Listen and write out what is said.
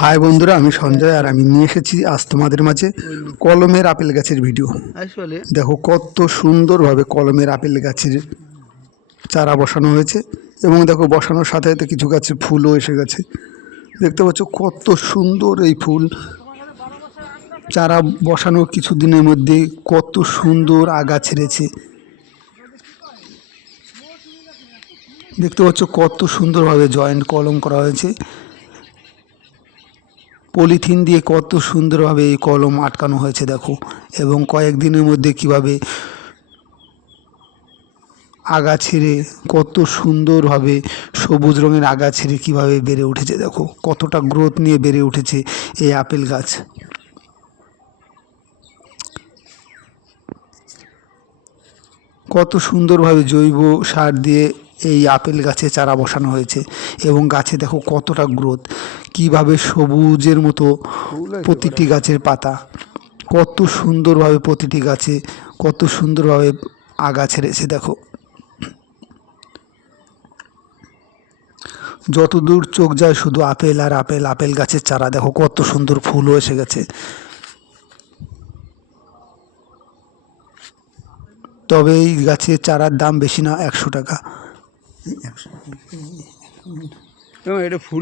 High বন্ধুরা, আমি সঞ্জয় আর আমি নিয়ে এসেছি আজ তোমাদের মাঝে কলমের আপেল গাছের ভিডিও। আসলে দেখো কত সুন্দরভাবে কলমের আপেল গাছের চারা বসানো হয়েছে এবং দেখো বসানোর সাথে সাথে কিছু গাছে ফুলও এসে গেছে। দেখতে পাচ্ছ কত সুন্দর এই ফুল। চারা বসানোর কিছু দিনের মধ্যে কত সুন্দর আগা ছেড়েছে। দেখতে পাচ্ছ কত সুন্দরভাবে জয়েন্ট কলম করা হয়েছে। পলিথিন দিয়ে কত সুন্দরভাবে এই কলম আটকানো হয়েছে দেখো, এবং কয়েকদিনের মধ্যে কিভাবে আগা ছেড়ে কত সুন্দরভাবে সবুজ রঙের আগা ছেড়ে কীভাবে বেড়ে উঠেছে। দেখো কতটা গ্রোথ নিয়ে বেড়ে উঠেছে এই আপেল গাছ। কত সুন্দরভাবে জৈব সার দিয়ে এই আপেল গাছে চারা বসানো হয়েছে এবং গাছে দেখো কতটা গ্রোথ, কিভাবে সবুজের মতো প্রতিটি গাছের পাতা, কত সুন্দরভাবে প্রতিটি গাছে কত সুন্দরভাবে আগা ছেড়েছে। দেখো যত দূর চোখ যায় শুধু আপেল আর আপেল। আপেল গাছের চারা দেখো কত সুন্দর ফুলও এসে গেছে। তবে এই গাছের চারার দাম বেশি না, 100 টাকা। এটা ফুল